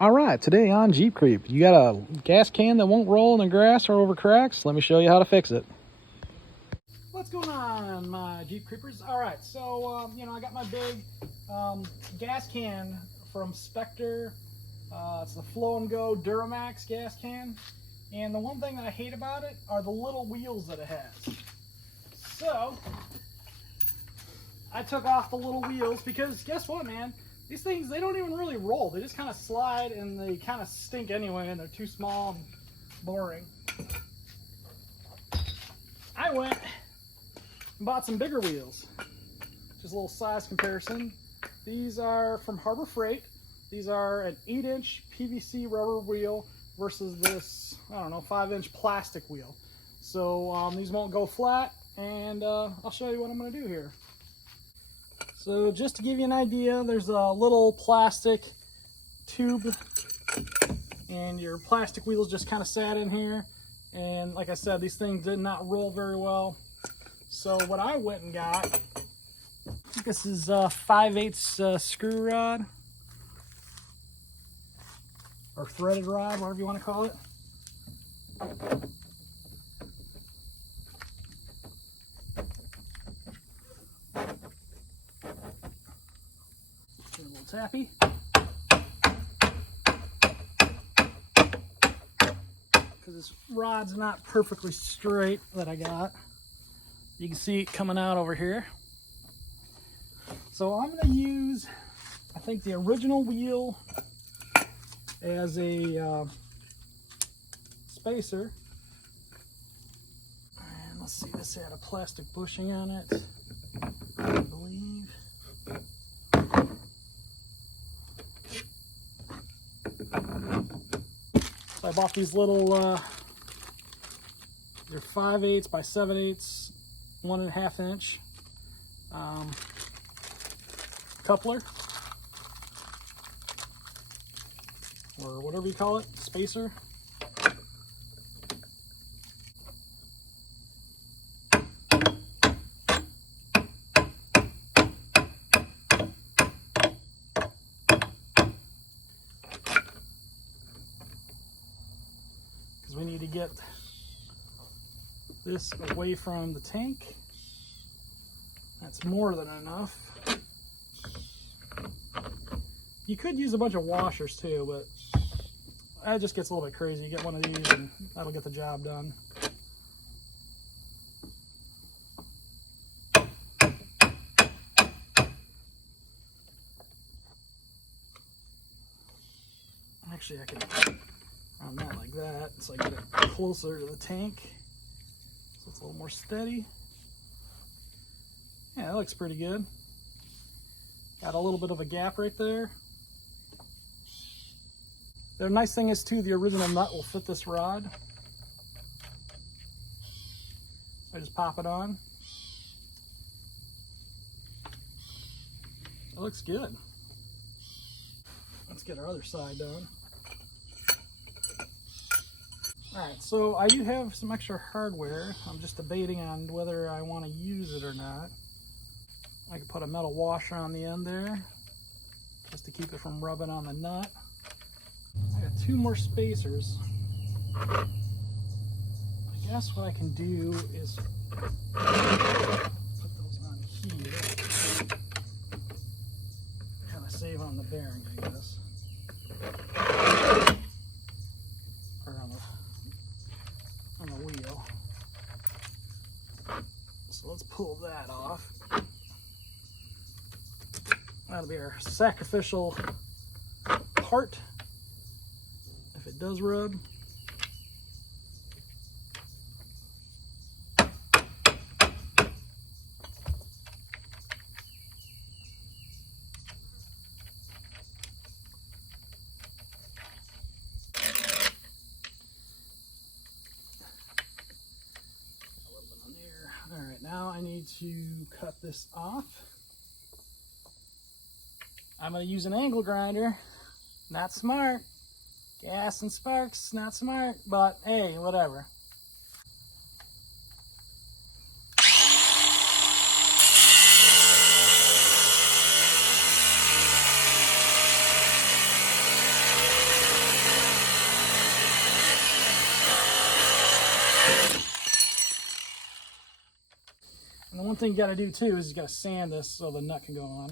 All right, today on Jeep Creep, you got a gas can that won't roll in the grass or over cracks. Let me show you how to fix it. What's going on, my Jeep Creepers? All right, so, I got my big gas can from Spector. It's the Flo and Go Duramax gas can. And the one thing that I hate about it are the little wheels that it has. So, I took off the little wheels because guess what, man? These things, they don't even really roll. They just kind of slide and they kind of stink anyway, and they're too small and boring. I went and bought some bigger wheels. Just a little size comparison. These are from Harbor Freight. These are an 8-inch PVC rubber wheel versus this, 5-inch plastic wheel. So these won't go flat, and I'll show you what I'm going to do here. So just to give you an idea, there's a little plastic tube and your plastic wheels just kind of sat in here. And like I said, these things did not roll very well. So what I went and got, I think this is a 5/8 screw rod or threaded rod, whatever you want to call it. A little tappy. Because this rod's not perfectly straight that I got. You can see it coming out over here. So I'm going to use, I think, the original wheel as a spacer. And let's see, this had a plastic bushing on it, I believe. So I bought these little, they're 5/8 by 7/8, 1.5 inch coupler, or whatever you call it, spacer. Because we need to get this away from the tank. That's more than enough. You could use a bunch of washers too, but that just gets a little bit crazy. You get one of these and that'll get the job done. Actually, I can run that like that so I get it closer to the tank so it's a little more steady. Yeah, that looks pretty good. Got a little bit of a gap right there. The nice thing is too, the original nut will fit this rod. So I just pop it on. It looks good. Let's get our other side done. Alright, so I do have some extra hardware. I'm just debating on whether I want to use it or not. I could put a metal washer on the end there, just to keep it from rubbing on the nut. I got 2 more spacers. I guess what I can do is put those on here. Kind of save on the bearing, I guess. Or on the wheel. So let's pull that off. That'll be our sacrificial part if it does rub. All right, now I need to cut this off. I'm going to use an angle grinder. Not smart. Gas and sparks, not smart, but hey, whatever. thing you got to do too is you got to sand this so the nut can go on.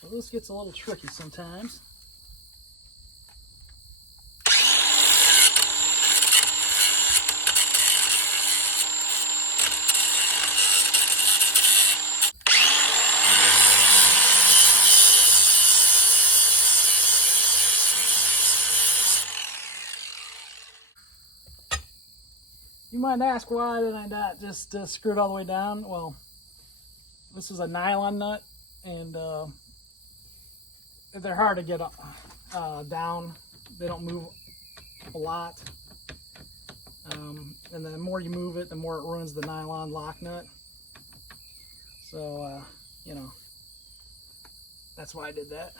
So this gets a little tricky sometimes. You might ask, why did I not just screw it all the way down? Well, this is a nylon nut, and they're hard to get down. They don't move a lot. And the more you move it, the more it ruins the nylon lock nut. So, you know, that's why I did that.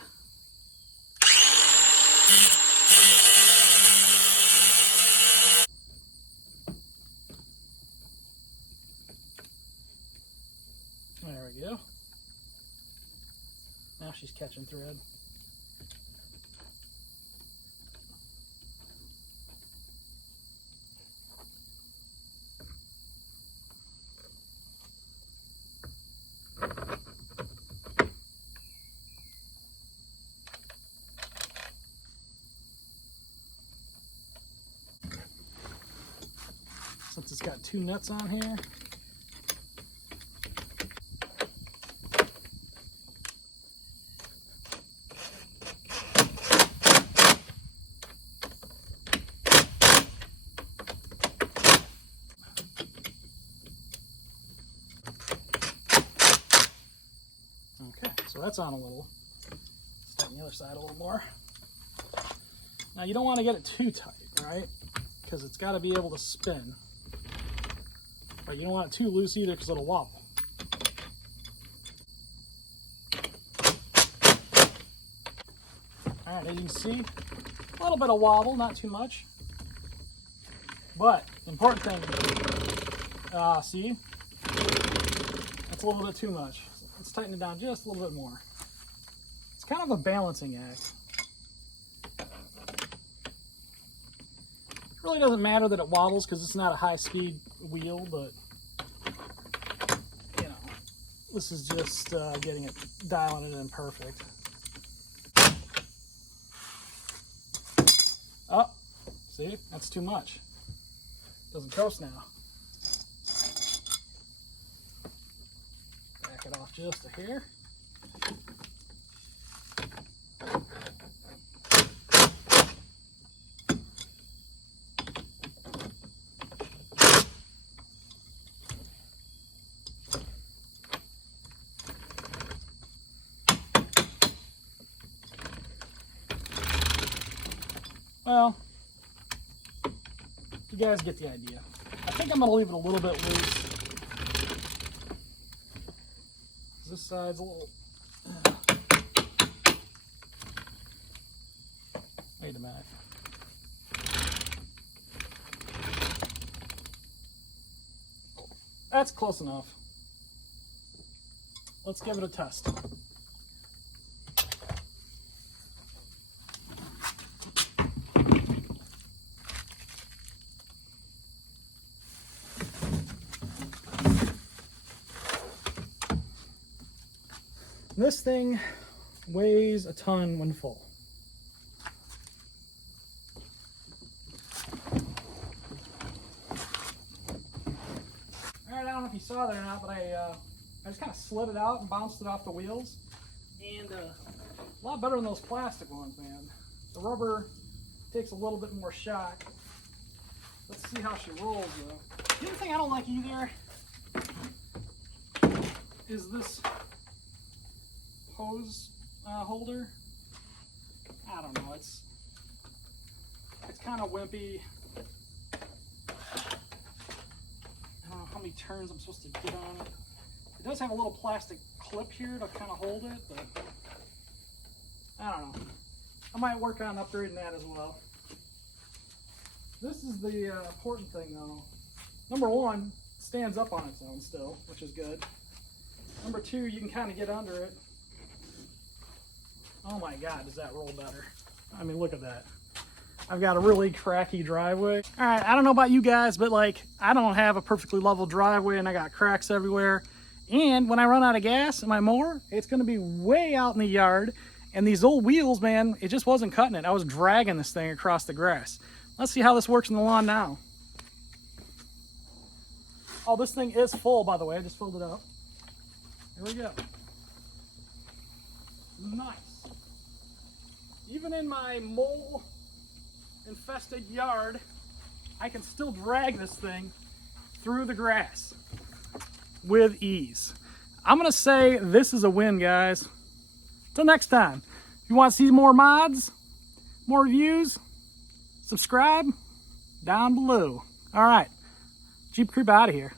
There we go. Now she's catching thread. Since it's got two nuts on here, okay, so that's on a little. Let's tighten the other side a little more. Now you don't want to get it too tight, right? Because it's got to be able to spin. But you don't want it too loose either because it'll wobble. Alright, as you can see, a little bit of wobble, not too much. But, important thing, see? That's a little bit too much. Let's tighten it down just a little bit more. It's kind of a balancing act. It really doesn't matter that it wobbles because it's not a high-speed wheel, but, you know, this is just getting it, dialing it in perfect. Oh, see, that's too much. Doesn't coast now. Back it off just a hair. Well, you guys get the idea. I think I'm going to leave it a little bit loose. This side's a little... Wait a minute. That's close enough. Let's give it a test. This thing weighs a ton when full. Alright, I don't know if you saw that or not, but I just kind of slid it out and bounced it off the wheels. And a lot better than those plastic ones, man. The rubber takes a little bit more shock. Let's see how she rolls, though. The other thing I don't like either is this hose holder. I don't know, it's kind of wimpy. I don't know how many turns I'm supposed to get on it. It does have a little plastic clip here to kind of hold it, but I don't know. I might work on upgrading that as well. This is the important thing though. Number one, it stands up on its own still, which is good. Number two, you can kind of get under it. Oh my God, does that roll better? I mean, look at that. I've got a really cracky driveway. All right, I don't know about you guys, but like, I don't have a perfectly level driveway and I got cracks everywhere. And when I run out of gas in my mower, it's gonna be way out in the yard. And these old wheels, man, it just wasn't cutting it. I was dragging this thing across the grass. Let's see how this works in the lawn now. Oh, this thing is full, by the way. I just filled it up. Here we go. Nice. Even in my mole infested yard, I can still drag this thing through the grass with ease. I'm gonna say this is a win, guys. Till next time, if you want to see more mods, more reviews, subscribe down below. All right, Jeep Creep out of here.